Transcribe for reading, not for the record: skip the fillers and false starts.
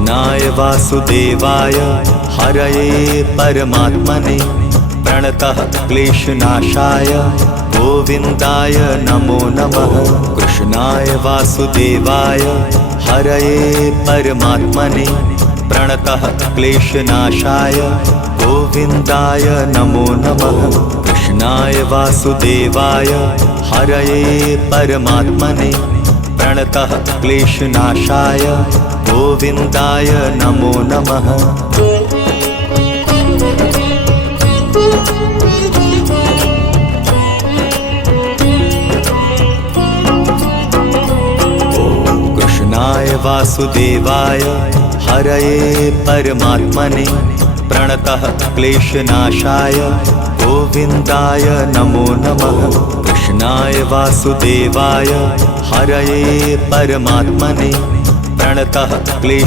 कृष्णाय वासुदेवाय हरये परमात्मने प्रणतः क्लेशनाशाय गोविन्दाय नमो नमः। कृष्णाय वासुदेवाय हरये परमात्मने प्रणतः क्लेशनाशाय गोविन्दाय नमो नमः। कृष्णाय वासुदेवाय हरये परमात्मने प्रणतः क्लेशनाशाय गोविन्दाय नमो नमः। कृष्णाय वासुदेवाय हरये परमात्मने प्रणतः क्लेशनाशाय गोविन्दाय नमो नमः। कृष्णाय वासुदेवाय हरये परमात्मने प्रणतः क्लेश